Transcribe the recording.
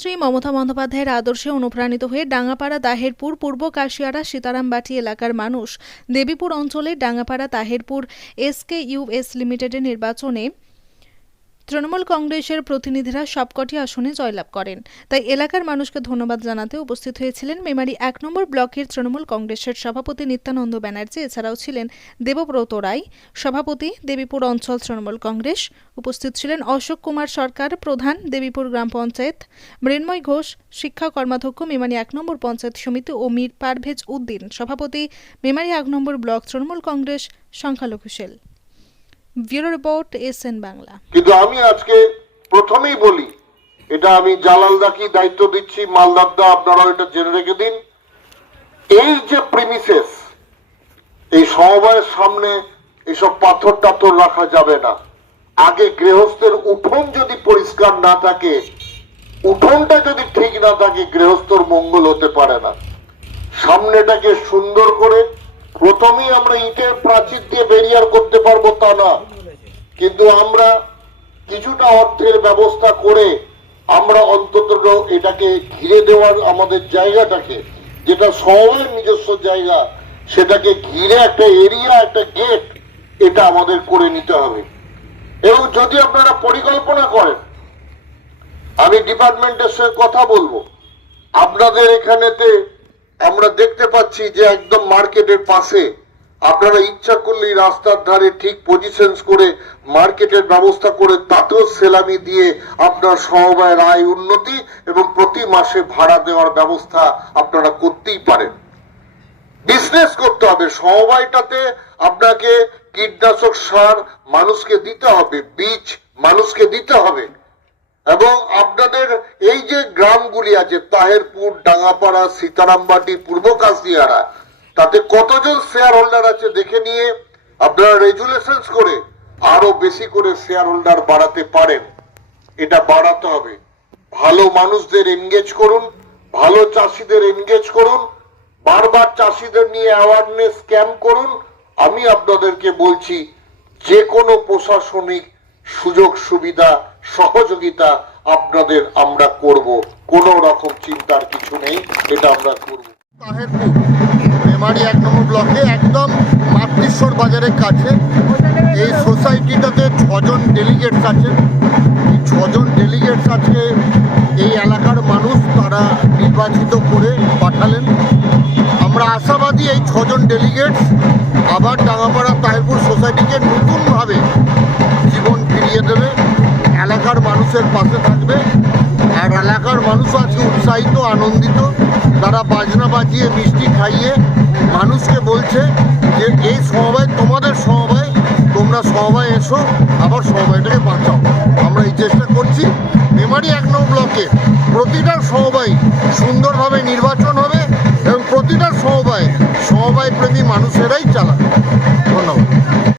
মুখ্যমন্ত্রী মমতা বন্দ্যোপাধ্যায়ের আদর্শে অনুপ্রাণিত হয়ে ডাঙ্গাপাড়া তাহেরপুর পূর্ব কাশিয়াড়া সীতারামবাটি এলাকার মানুষ দেবীপুর অঞ্চলের ডাঙ্গাপাড়া তাহেরপুর SKUS লিমিটেডের নির্বাচনে তৃণমূল কংগ্রেসের প্রতিনিধিরা সবকটি আসনে জয়লাভ করেন। তাই এলাকার মানুষকে ধন্যবাদ জানাতে উপস্থিত হয়েছিলেন মেমারি 1 নম্বর ব্লকের তৃণমূল কংগ্রেসের সভাপতি নিত্যানন্দ ব্যানার্জি। এছাড়াও ছিলেন দেবব্রত রায়, সভাপতি দেবীপুর অঞ্চল তৃণমূল কংগ্রেস। উপস্থিত ছিলেন অশোক কুমার সরকার, প্রধান দেবীপুর গ্রাম পঞ্চায়েত, মৃন্ময় ঘোষ, শিক্ষা কর্মাধ্যক্ষ মেমারি 1 নম্বর পঞ্চায়েত সমিতি ও মীর পারভেজ উদ্দিন, সভাপতি মেমারি 1 নম্বর ব্লক তৃণমূল কংগ্রেস সংখ্যালঘু cell. Bureau report SN Bangla. কিন্তু আমি আজকে প্রথমেই বলি, এটা আমি জালালদাকে দায়িত্ব দিচ্ছি, মালদারদা আপনারাও এটা জেনে রেখে দিন, এই যে প্রিমিসেস, এই সমবায়ের সামনে এসব পাথর টাথর রাখা যাবে না। আগে গৃহস্থের উঠোন যদি পরিষ্কার না থাকে, উঠোনটা যদি ঠিক না থাকে, গৃহস্থর মঙ্গল হতে পারে না। সামনেটাকে সুন্দর করে প্রথমেই আমরা ইটের প্রাচীর দিয়ে ব্যারিয়ার করতে পারবো তা না, কিন্তু আমরা কিছুটা অর্থের ব্যবস্থা করে আমরা অন্তত এটাকে ঘিরে দেওয়ার আমাদের জায়গাটাকে, যেটা শহরের নিজস্ব জায়গা, সেটাকে ঘিরে একটা এরিয়া, একটা গেট, এটা আমাদের করে নিতে হবে। এবং যদি আপনারা পরিকল্পনা করেন, আমি ডিপার্টমেন্টের সঙ্গে কথা বলবো, আপনাদের এখানেতে আমরা দেখতে পাচ্ছি যে একদম মার্কেটের পাশে আপনারা ইচ্ছা করলেই রাস্তার ধারে ঠিক পজিশনস করে মার্কেটের ব্যবস্থা করে তাতেও সেলামি দিয়ে আপনার সমবায়ের আয় উন্নতি এবং প্রতি মাসে ভাড়া দেওয়ার ব্যবস্থা আপনারা করতেই পারেন। বিজনেস করতে হবে, সমবায়টাতে আপনাকে কীটনাশক সার মানুষকে দিতে হবে, বীজ মানুষকে দিতে হবে। এবং আপনাদের এই যে গ্রামগুলি আছে, তাহেরপুর, ডাঙ্গাপাড়া, সীতারামবাটি, পূর্ব কাশিয়াড়া, তাতে কতজন শেয়ার হোল্ডার আছে দেখে নিয়ে আপনারা রেজুলেশনস করে আরো বেশি করে শেয়ার হোল্ডার বাড়াতে পারেন। এটা বাড়াতে হবে। ভালো মানুষদের এনগেজ করুন, ভালো চাষিদের এনগেজ করুন, বারবার চাষিদের নিয়ে অ্যাওয়ারনেস ক্যাম্প করুন। আমি আপনাদেরকে বলছি, যে কোনো প্রশাসনিক সুযোগ সুবিধা সহযোগিতা আপনাদের আমরা করব, কোনো রকম চিন্তার কিছু নেই, এটা আমরা করব। তাহেরপুর মেমারি 1 নম্বর ব্লকে একদম মাতৃশ্বর বাজারের কাছে এই সোসাইটিটাতে 6 জন ডেলিগেটস আছেন। এই 6 জন ডেলিগেটস আজকে এই এলাকার মানুষ তারা নির্বাচিত করে পাঠালেন। আমরা আশাবাদী এই 6 জন ডেলিগেটস আবার ডাঙ্গাপাড়া তাহেরপুর সোসাইটিকে নতুনভাবে জীবন ফিরিয়ে দেবে, এলাকার মানুষের পাশে থাকবে। আর এলাকার মানুষ আজকে উৎসাহিত, আনন্দিত, তারা বাজনা বাজিয়ে মিষ্টি খাইয়ে মানুষকে বলছে যে এই সমবায় তোমাদের সমবায়, তোমরা সমবায় এসো, আবার সমবায়টাকে বাঁচাও। আমরা এই চেষ্টা করছি। মেমারি 1 নম্বর ব্লকে প্রতিটা সমবায় সুন্দরভাবে নির্বাচন হবে এবং প্রতিটা সমবায় প্রেমী মানুষেরাই চালাবে।